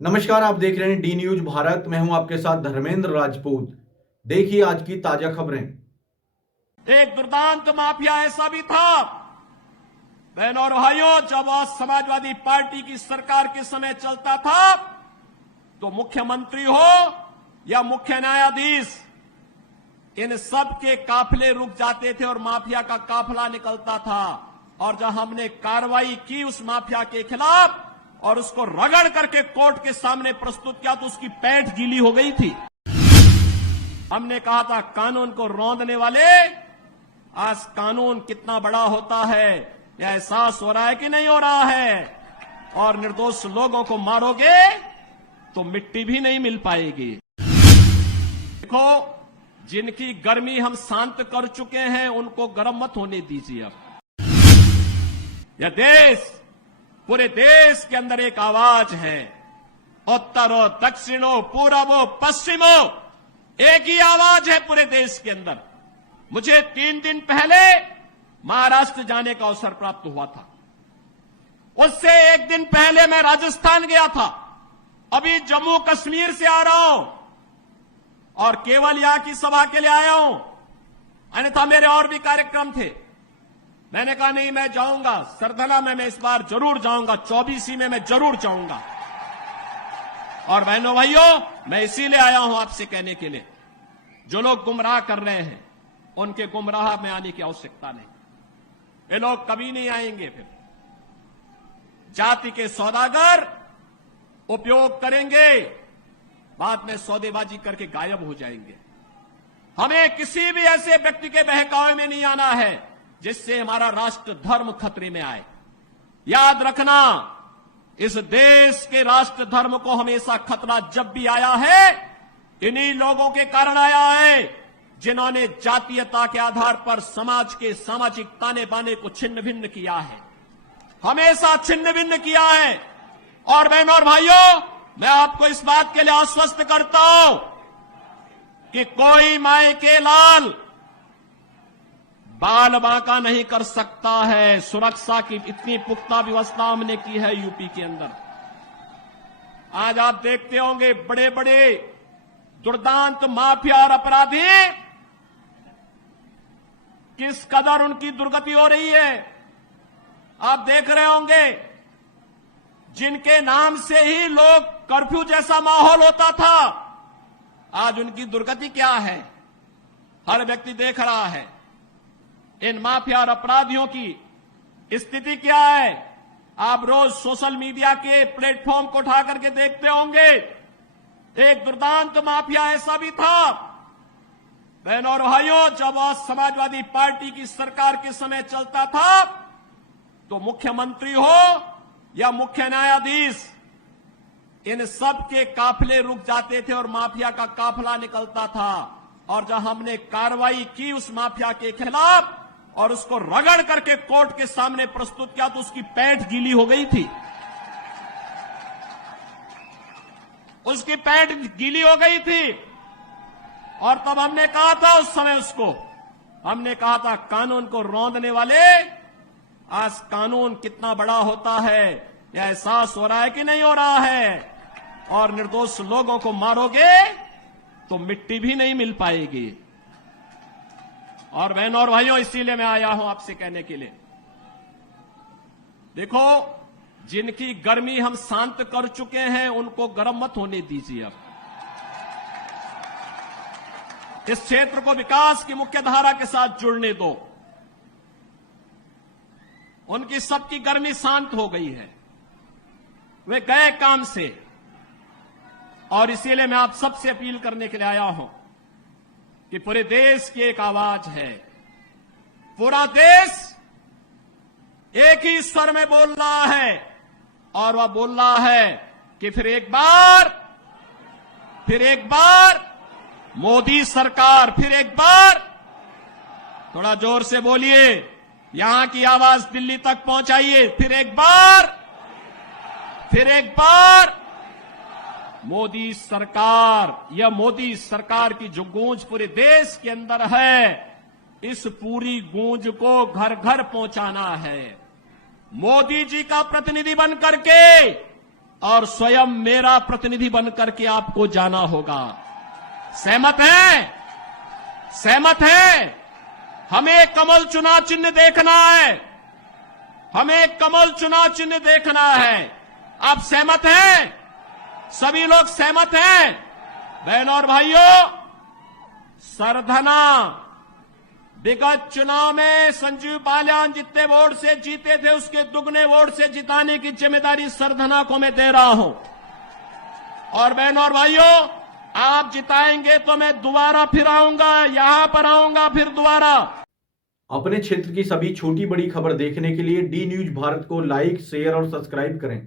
नमस्कार, आप देख रहे हैं डी न्यूज भारत। मैं हूं आपके साथ धर्मेंद्र राजपूत। देखिए आज की ताजा खबरें। एक दुर्दांत माफिया ऐसा भी था, बहनों और भाइयों, जब आज समाजवादी पार्टी की सरकार के समय चलता था तो मुख्यमंत्री हो या मुख्य न्यायाधीश, इन सब के काफिले रुक जाते थे और माफिया का काफिला निकलता था। और जब हमने कार्रवाई की उस माफिया के खिलाफ और उसको रगड़ करके कोर्ट के सामने प्रस्तुत किया तो उसकी पैंट गीली हो गई थी। हमने कहा था कानून को रौंदने वाले, आज कानून कितना बड़ा होता है यह एहसास हो रहा है कि नहीं हो रहा है। और निर्दोष लोगों को मारोगे तो मिट्टी भी नहीं मिल पाएगी। देखो, जिनकी गर्मी हम शांत कर चुके हैं उनको गर्म मत होने दीजिए। अब यह देश, पूरे देश के अंदर एक आवाज है, उत्तरो दक्षिणो पूर्वो पश्चिमो, एक ही आवाज है पूरे देश के अंदर। मुझे 3 दिन पहले महाराष्ट्र जाने का अवसर प्राप्त हुआ था। उससे 1 दिन पहले मैं राजस्थान गया था। अभी जम्मू कश्मीर से आ रहा हूं और केवल यहां की सभा के लिए आया हूं, अन्यथा मेरे और भी कार्यक्रम थे। मैंने कहा नहीं, मैं जाऊंगा सरधना में, मैं इस बार जरूर जाऊंगा, 24 में मैं जरूर जाऊंगा। और बहनों भाइयों, मैं इसीलिए आया हूं आपसे कहने के लिए, जो लोग गुमराह कर रहे हैं उनके गुमराह में आने की आवश्यकता नहीं। ये लोग कभी नहीं आएंगे। फिर जाति के सौदागर उपयोग करेंगे, बाद में सौदेबाजी करके गायब हो जाएंगे। हमें किसी भी ऐसे व्यक्ति के बहकावे में नहीं आना है जिससे हमारा राष्ट्र धर्म खतरे में आए। याद रखना, इस देश के राष्ट्र धर्म को हमेशा खतरा जब भी आया है, इन्हीं लोगों के कारण आया है जिन्होंने जातीयता के आधार पर समाज के सामाजिक ताने बाने को छिन्न भिन्न किया है, हमेशा छिन्न भिन्न किया है। और बहनों और भाइयों, मैं आपको इस बात के लिए आश्वस्त करता हूं कि कोई माए के लाल बाल बांका नहीं कर सकता है। सुरक्षा की इतनी पुख्ता व्यवस्था हमने की है यूपी के अंदर। आज आप देखते होंगे बड़े बड़े दुर्दांत माफिया और अपराधी किस कदर उनकी दुर्गति हो रही है। आप देख रहे होंगे, जिनके नाम से ही लोग कर्फ्यू जैसा माहौल होता था, आज उनकी दुर्गति क्या है हर व्यक्ति देख रहा है। इन माफिया और अपराधियों की स्थिति क्या है आप रोज सोशल मीडिया के प्लेटफॉर्म को उठा करके देखते होंगे। एक दुर्दांत माफिया ऐसा भी था, बहनों और भाइयों, जब आज समाजवादी पार्टी की सरकार के समय चलता था तो मुख्यमंत्री हो या मुख्य न्यायाधीश, इन सब के काफिले रुक जाते थे और माफिया का काफिला निकलता था। और जब हमने कार्रवाई की उस माफिया के खिलाफ और उसको रगड़ करके कोर्ट के सामने प्रस्तुत किया तो उसकी पैंट गीली हो गई थी। उसकी पैंट गीली हो गई थी। और तब हमने कहा था, उस समय उसको हमने कहा था कानून को रौंदने वाले, आज कानून कितना बड़ा होता है यह एहसास हो रहा है कि नहीं हो रहा है। और निर्दोष लोगों को मारोगे तो मिट्टी भी नहीं मिल पाएगी। और बहनों और भाइयों, इसीलिए मैं आया हूं आपसे कहने के लिए, देखो, जिनकी गर्मी हम शांत कर चुके हैं उनको गर्म मत होने दीजिए। अब इस क्षेत्र को विकास की मुख्य धारा के साथ जुड़ने दो। उनकी सबकी गर्मी शांत हो गई है, वे गए काम से। और इसीलिए मैं आप सबसे अपील करने के लिए आया हूं कि पूरे देश की एक आवाज है, पूरा देश एक ही स्वर में बोल रहा है। और वह बोल रहा है कि फिर एक बार मोदी सरकार, फिर एक बार, थोड़ा जोर से बोलिए, यहां की आवाज दिल्ली तक पहुंचाइए, फिर एक बार मोदी सरकार। यह मोदी सरकार की जो गूंज पूरे देश के अंदर है, इस पूरी गूंज को घर घर पहुंचाना है। मोदी जी का प्रतिनिधि बन करके और स्वयं मेरा प्रतिनिधि बनकर के आपको जाना होगा। सहमत है? सहमत है? हमें कमल चुनाव चिन्ह देखना है, हमें कमल चुनाव चिन्ह देखना है। आप सहमत हैं? सभी लोग सहमत हैं? बहनों और भाइयों, सरधना विगत चुनाव में संजीव बालियान जितने वोट से जीते थे उसके दुगने वोट से जिताने की जिम्मेदारी सरधना को मैं दे रहा हूं। और बहनों और भाइयों, आप जिताएंगे तो मैं दोबारा फिर आऊंगा, यहां पर आऊंगा फिर दोबारा। अपने क्षेत्र की सभी छोटी बड़ी खबर देखने के लिए डी न्यूज भारत को लाइक, शेयर और सब्सक्राइब करें।